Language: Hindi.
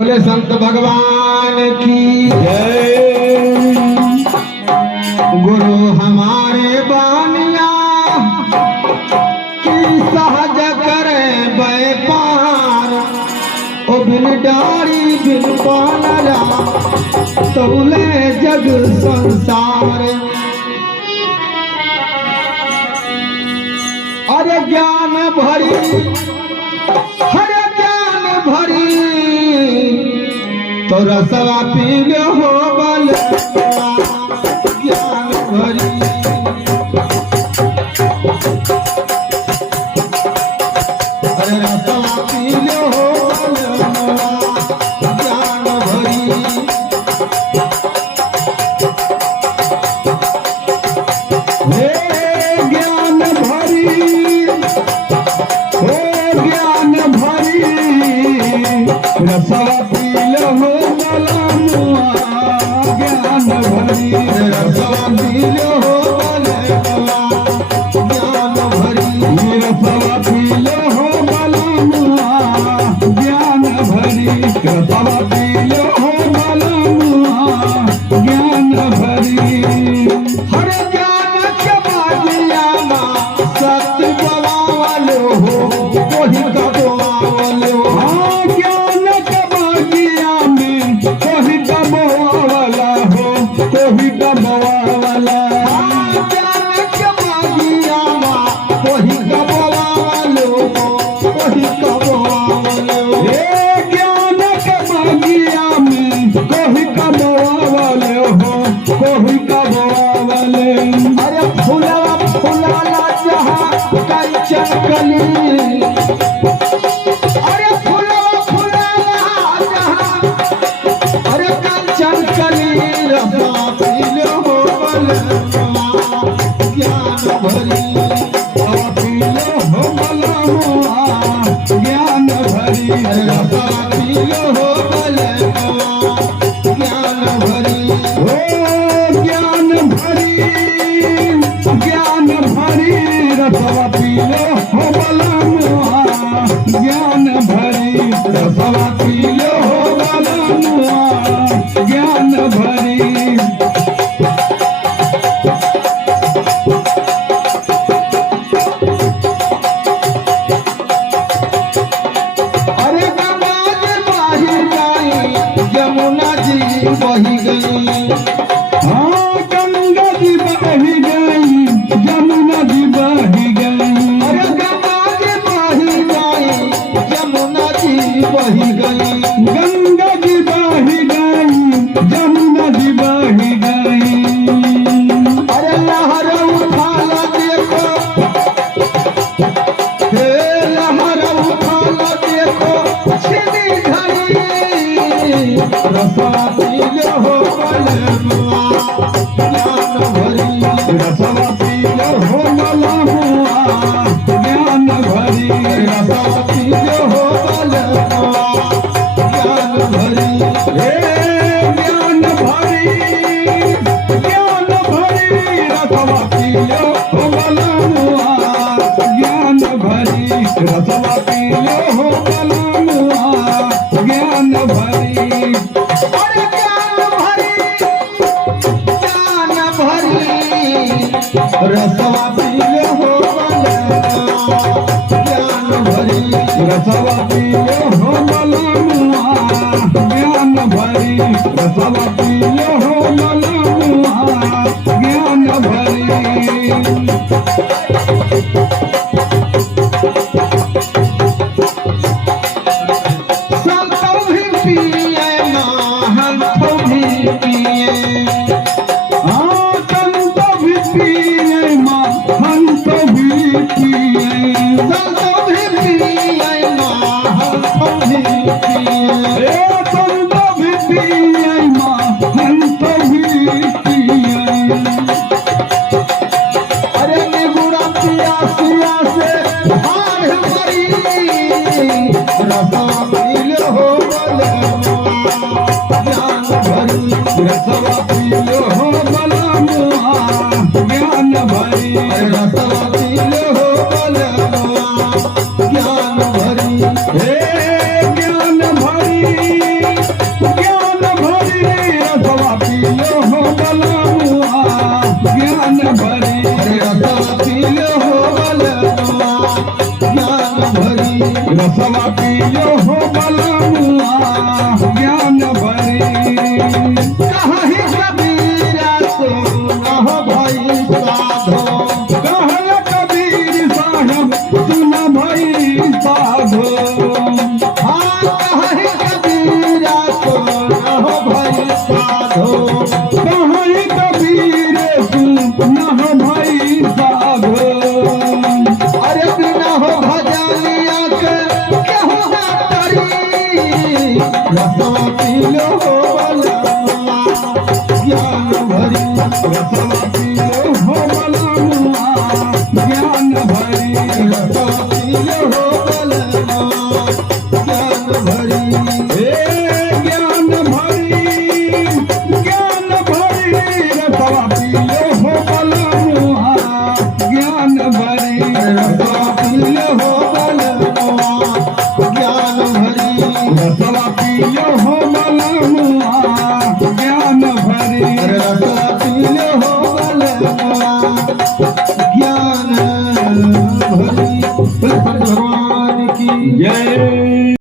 बोले संत भगवान की जय। गुरु हमारे बानिया की सहज करे व्यापार, ओ बिन डारी बिन पानरा तौले जग संसार। अरे ज्ञान भरी हर ज्ञान भरी तो रसवा पी लो हो बल ज्ञान भरी। अरे रसवा पी लो हो बल ज्ञान भरी। हे ज्ञान भरी हे ज्ञान भरी रसवा पी लो हो ज्ञान भरी। रसवा पी लो हो ज्ञान भरी। रसवा पी लो हो ज्ञान भरी। रसवा पी लो हो ज्ञान भरी। हर ज्ञान के बागिया सत्य गवावलो हो कोही का गवावलो। हाँ ज्ञान के बागिया में कोही का गवावला हो कोही का गवावला। हाँ ज्ञान के बागिया में कोही का गवावलो कोही का गवावलो। हे ज्ञान के बागिया में कोही का गवावलो हो कोही का गवावले। अरे फुलवा फुलाला जहाँ कई चकली। अरे फुलवा फुलाला जहाँ अरे कई चकली। रसवा पी लो हो ज्ञान भरी। रसवा पी लो हो ज्ञान भरी। रसवा पी लो हो ज्ञान भरी। ओ ज्ञान भरी ज्ञान भरी रसवा पी लो हो ज्ञान भरी। रसवा पी लो हो ज्ञान भरी। अरे गंगा जी बही गई यमुना जी बही गई। हाँ गंगा जी बही गई यमुना जी बही गई। अरे गंगा जी बही गई यमुना जी बही गई। गंगा जी बही गई यमुना जी बही गई। अरे लहर उठाला देखो हे लहर उठाला देखो छिदी धरी। रसवा पी लो हो ज्ञान भरी। रसवा पी लो हो ज्ञान भरी। रसवा पी लो हो ज्ञान भरी। हे ज्ञान भरी ज्ञान भरी रसवा पी लो हो ज्ञान भरी। रसवा पी लो हो ज्ञान भरी। अरे ज्ञान भरी ज्ञान भरी रसवा पी लो हो ज्ञान भरी। रसवा पी लो हो ज्ञान भरी। रसवा पी लो हो ज्ञान भरी। अरे निगुड़ा पिया सिया से भार भरी। रसवा पी लो हो ज्ञान भरी। रसवा पी लो हो ज्ञान भरी। रसवा पी लो हो ज्ञान भरी। हे ज्ञान भरी रसवा पियो हो बलमुआ ज्ञान भरी कहीं कबीरा तो न भई साधो कहे कबीर साहब सुन भई साधो हाँ कहीं कबीरा तो न भई साधो कहीं कबीर सुन भई साधो अरे बिना हो भजनिया के केहू ना करी रसवा पीलो हो बलमुआ ज्ञान भरी रसवा पीलो हो बलमुआ ज्ञान भरी रसवा पीलो हो बलमुआ ज्ञान भरी ज्ञान भरी रसवा पीलो हो बलमुआ ज्ञान भरी रसवा पीलो हो बलमुआ ज्ञान भरी रसवा पीलो हो बलमुआ ज्ञान भरी रसवा पीलो हो बलमुआ